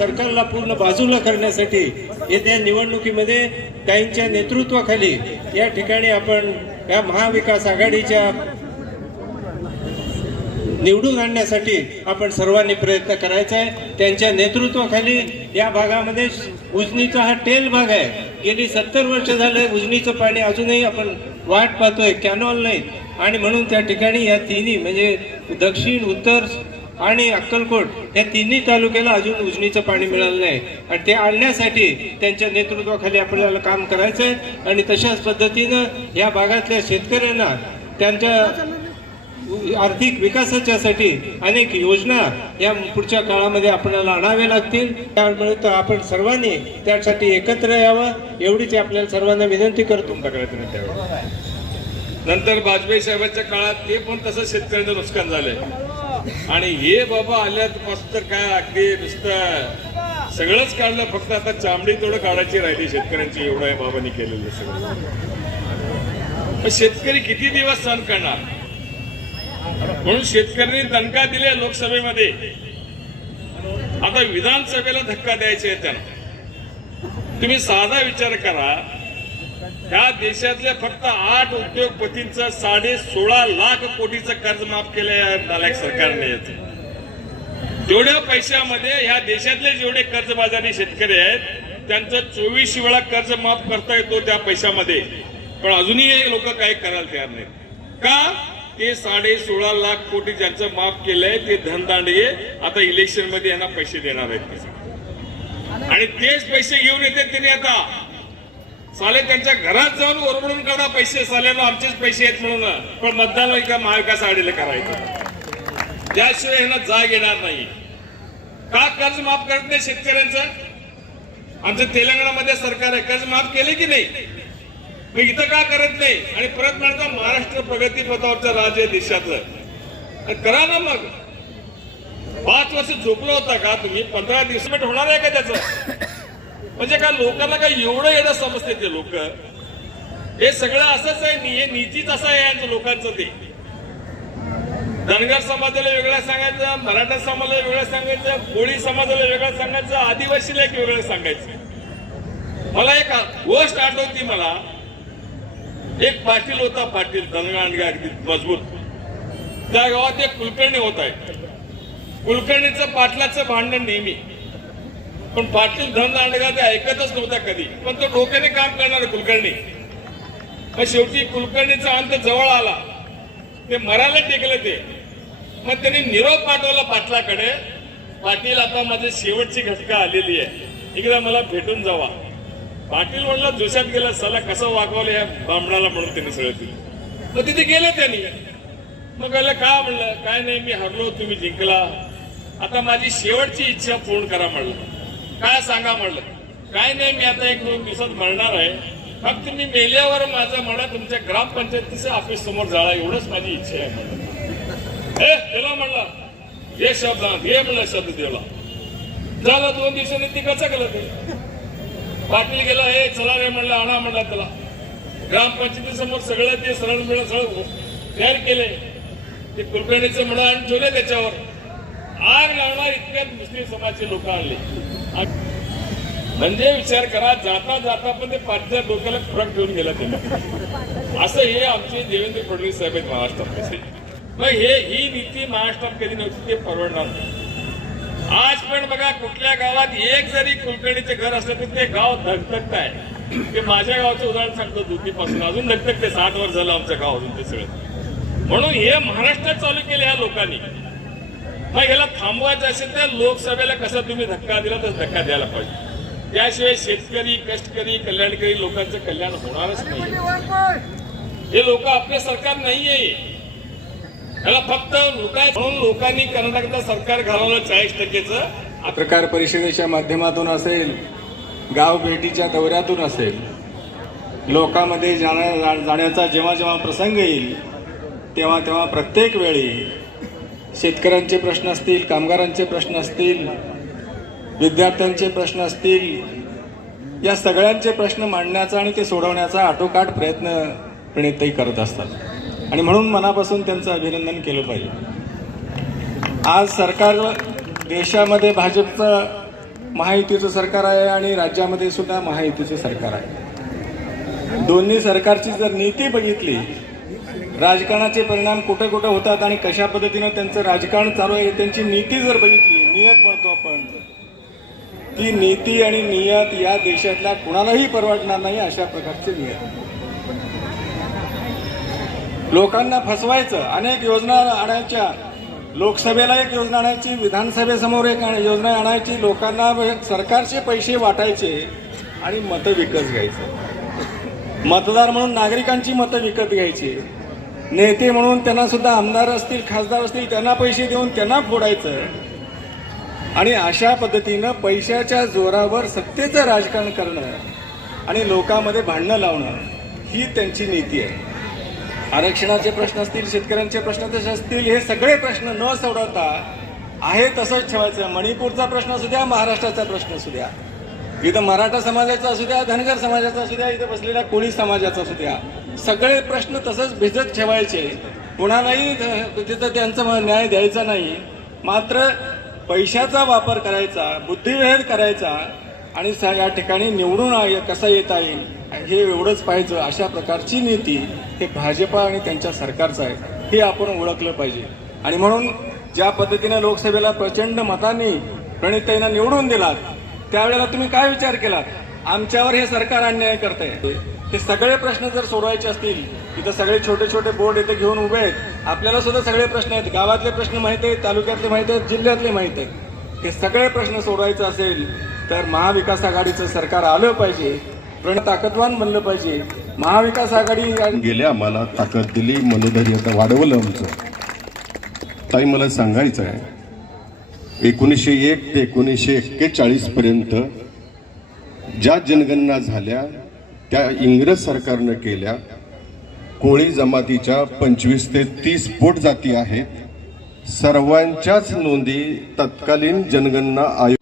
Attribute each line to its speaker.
Speaker 1: सरकारला पूर्ण बाजूला करण्यासाठी येत्या निवडणुकीमध्ये काहींच्या नेतृत्वाखाली या ठिकाणी आपण या महाविकास आघाडीच्या निवडून आणण्यासाठी आपण सर्वांनी प्रयत्न करायचा आहे. त्यांच्या नेतृत्वाखाली या भागामध्ये उजनीचा हा टेल भाग आहे. गेली सत्तर वर्ष झाले उजनीचं पाणी अजूनही आपण वाट पाहतोय कॅनॉल नाही. आणि म्हणून त्या ठिकाणी या तिन्ही म्हणजे दक्षिण उत्तर आणि अक्कलकोट या तिन्ही तालुक्याला अजून उजनीचं पाणी मिळालं नाही. आणि ते आणण्यासाठी त्यांच्या नेतृत्वाखाली आपल्याला काम करायचं आहे. आणि तशाच पद्धतीनं या भागातल्या शेतकऱ्यांना त्यांच्या आर्थिक विकासाच्यासाठी अनेक योजना या पुढच्या काळामध्ये आपल्याला आणाव्या लागतील. त्यामुळे तर आपण सर्वांनी त्यासाठी एकत्र यावं. एवढीच आपल्याला सर्वांना विनंती करतो.
Speaker 2: तुमच्याकडे तुम्ही नंतर वाजपेयी साहेबांच्या काळात ते पण तसं शेतकऱ्यांचं नुकसान झालंय. आणि हे बाबा आल्यापासून तर काय अगदी नुसतं सगळंच काढलं फक्त आता चामडी तेवढं काढायची राहिली शेतकऱ्यांची एवढं या बाबांनी केलेलं सगळं. शेतकरी किती दिवस सहन करणार? म्हणून शेतकऱ्यांनी दणका दिले लोकसभेमध्ये. आता विधानसभेला धक्का द्यायचे आहे त्यांना. तुम्ही साधा विचार करा ह्या देशातल्या फक्त आठ उद्योगपतींचं साडे सोळा लाख कोटीचं कर्ज माफ केलं या नालायक सरकारने. याचं. तेवढ्या पैशामध्ये ह्या देशातले जेवढे कर्जबाजारी शेतकरी आहेत त्यांचं चोवीस वेळा कर्ज माफ करता येतो त्या पैशामध्ये. पण अजूनही हे लोक काही करायला तयार नाहीत. का? ते साडे सोळा लाख कोटी ज्यांचं माफ केलंय ते धनदांडगे आता इलेक्शनमध्ये यांना पैसे देणार आहेत. आणि तेच पैसे घेऊन येते त्यांनी आता. साले त्यांच्या घरात जाऊन ओरबडून काढा पैसे. साल्यानं आमचेच पैसे आहेत म्हणून. पण मतदान एका महाविकास आघाडीला करायचं. त्याशिवाय ह्यांना जाग येणार नाही. का कर्ज माफ करत नाही शेतकऱ्यांचं? आमचं तेलंगणामध्ये सरकार आहे. कर्ज माफ केले की नाही? मग इथं का करत नाही? आणि परत म्हणता महाराष्ट्र प्रगतीपथावरचं राज्य आहे देशाचं करा ना मग. पाच वर्ष झोपलं होता का तुम्ही? पंधरा दिवस. होणार आहे का त्याचं? म्हणजे का लोकांना काय एवढं येणं समजते ते लोक? हे सगळं असंच आहे हे नीतीच असं आहे यांचं लोकांचं ते. धनगर समाजाला वेगळं सांगायचं मराठा समाजाला वेगळं सांगायचं कोळी समाजाला वेगळं सांगायचं आदिवासीला एक वेगळं सांगायचं. मला एक गोष्ट आठवती मला. एक पाटील होता पाटील धनगर अगदी मजबूत. त्या गावात एक कुलकर्णी होत आहे कुलकर्णीचं पाटलाचं भांडण नेहमी. पण पाटील धनदांडगा ते ऐकतच नव्हता कधी. पण तो डोक्याने काम करणार कुलकर्णी. मग शेवटी कुलकर्णीचा अंत जवळ आला. ते मरायला टेकले ते. मग त्यांनी निरोप पाठवला पाटलाकडे. पाटील आता माझी शेवटची घटका आलेली आहे. एकदा मला भेटून जावा. पाटील म्हणलं जोशात गेला सला कसं वागवलं या ब्राह्मणाला म्हणून त्यांनी सगळं दिलं. मग तिथे गेले त्यांनी. मग गेलं का म्हणलं? काय नाही मी हरलो तुम्ही जिंकला. आता माझी शेवटची इच्छा पूर्ण करा म्हणलं. काय सांगा म्हणलं? काय नाही मी आता एक दोन दिवसात म्हणणार आहे. फक्त मी मेल्यावर माझं म्हणा तुमच्या ग्रामपंचायतीचं ऑफिस समोर जाळा एवढंच माझी इच्छा आहे म्हणलं. ए त्याला म्हणला. हे शब्द हे म्हणलं शब्द देवला झालं दोन दिवसांनी ती कसं केलं ते. पाटील गेला हे चला रे म्हणलं आणा म्हणला त्याला. ग्रामपंचायती समोर सगळं ते सरळ मिळत सगळं हो- तयार केले. ते कुलकर्णीचं म्हणा आणि जोले त्याच्यावर. आग लावणार इतक्यात मुस्लिम समाजचे लोक आणले. म्हणजे विचार करा जाता जाता पण ते पाठच्या डोक्याला फरक ठेवून गेला त्यांनी. असं हे आमचे देवेंद्र फडणवीस साहेब आहेत महाराष्ट्रात मग हे ही नीती महाराष्ट्रात कधी नव्हती ते परवडणार नाही. आज पण बघा कुठल्या गावात एक जरी कुलकर्णीचे घर असलं तर ते गाव धगधगत आहे. ते माझ्या गावाचं उदाहरण सांगतो दुधीपासून. अजून धगधगते सात वर्ष झालं आमचं गाव अजून ते सगळं. म्हणून हे महाराष्ट्रात चालू केले ह्या लोकांनी. मग ह्याला थांबवायचं असेल तर लोकसभेला कसा तुम्ही धक्का दिला तर धक्का द्यायला पाहिजे. त्याशिवाय शेतकरी कष्टकरी कल्याणकरी लोकांचं कल्याण होणारच नाही. हे लोक आपलं सरकार नाहीये. त्याला फक्त लुटाय म्हणून लोकांनी कर्नाटकचं सरकार घालवलं चाळीस टक्केचं.
Speaker 3: पत्रकार परिषदेच्या माध्यमातून असेल गाव भेटीच्या दौऱ्यातून असेल लोकांमध्ये जाण्या जा- जाण्याचा जेव्हा जेव्हा प्रसंग येईल तेव्हा तेव्हा प्रत्येक वेळी शेतकऱ्यांचे प्रश्न असतील कामगारांचे प्रश्न असतील विद्यार्थ्यांचे प्रश्न असतील या सगळ्यांचे प्रश्न मांडण्याचा आणि ते सोडवण्याचा आटोकाट प्रयत्न प्रणितही करत असतात. आणि म्हणून मनापासून त्यांचं अभिनंदन केलं पाहिजे. आज सरकार देशामध्ये भाजपचं महायुतीचं सरकार आहे आणि राज्यामध्ये सुद्धा महायुतीचं सरकार आहे. दोन्ही सरकारची जर नीती बघितली राजकारणाचे परिणाम कुठे कुठे होतात आणि कशा पद्धतीनं त्यांचं राजकारण चालू आहे त्यांची नीती जर बघितली नियत म्हणतो आपण ती नीती आणि नियत या देशातल्या कुणालाही परवडणार नाही अशा प्रकारचे नियत लोकांना फसवायचं अनेक योजना आणायच्या लोकसभेला एक योजना आणायची विधानसभेसमोर एक आण- योजना आणायची लोकांना सरकारचे पैसे वाटायचे आणि मतं विकत घ्यायचं. मतदार म्हणून नागरिकांची मतं विकत घ्यायची. नेते म्हणून त्यांना सुद्धा आमदार असतील खासदार असतील त्यांना पैसे देऊन त्यांना फोडायचं. आणि अशा पद्धतीनं पैशाच्या जोरावर सत्तेचं राजकारण करणं आणि लोकांमध्ये भांडणं लावणं ही त्यांची नीती आहे. आरक्षणाचे प्रश्न असतील शेतकऱ्यांचे प्रश्न तसे असतील हे सगळे प्रश्न न सोडवता आहे तसंच ठेवायचं. मणिपूरचा प्रश्न असू द्या महाराष्ट्राचा प्रश्न असू द्या. इथं मराठा समाजाचा असू द्या धनगर समाजाचा असू द्या इथं बसलेल्या कोळी समाजाचा असू द्या. सगळे प्रश्न तसंच भिजत ठेवायचे. कुणालाही तिथं त्यांचा न्याय द्यायचा नाही. मात्र पैशाचा वापर करायचा बुद्धिभेद करायचा आणि स- या ठिकाणी निवडून कसा येता येईल हे एवढंच पाहिजे अशा प्रकारची नीती हे भाजपा आणि त्यांच्या सरकारचं आहे. हे आपण ओळखलं पाहिजे. आणि म्हणून ज्या पद्धतीने लोकसभेला प्रचंड मतांनी प्रणिताईंना निवडून दिलात त्यावेळेला तुम्ही काय विचार केलात? आमच्यावर हे सरकार अन्याय करते हे सगळे प्रश्न जर सोडवायचे असतील इथं सगळे छोटे छोटे बोर्ड इथे घेऊन उभे आहेत आपल्याला सुद्धा सगळे प्रश्न आहेत. गावातले प्रश्न माहीत आहेत तालुक्यातले माहीत आहेत जिल्ह्यातले माहीत आहेत. हे सगळे प्रश्न सोडवायचे असेल तर महाविकास आघाडीचं सरकार आलं पाहिजे प्रण ताकदवान बनलं पाहिजे. महाविकास आघाडी
Speaker 4: गेले आम्हाला ताकद दिली मनोधैर्य वाढवलं आमचं. ताई मला सांगायचं आहे एकोणीसशे एक ते एकोणीसशे एक्केचाळीस पर्यंत ज्या जनगणना झाल्या त्या इंग्रज सरकारनं केल्या. कोळी जमातीच्या पंचवीस ते तीस पोट जाती आहेत. सर्वांच्याच नोंदी तत्कालीन जनगणना आयोग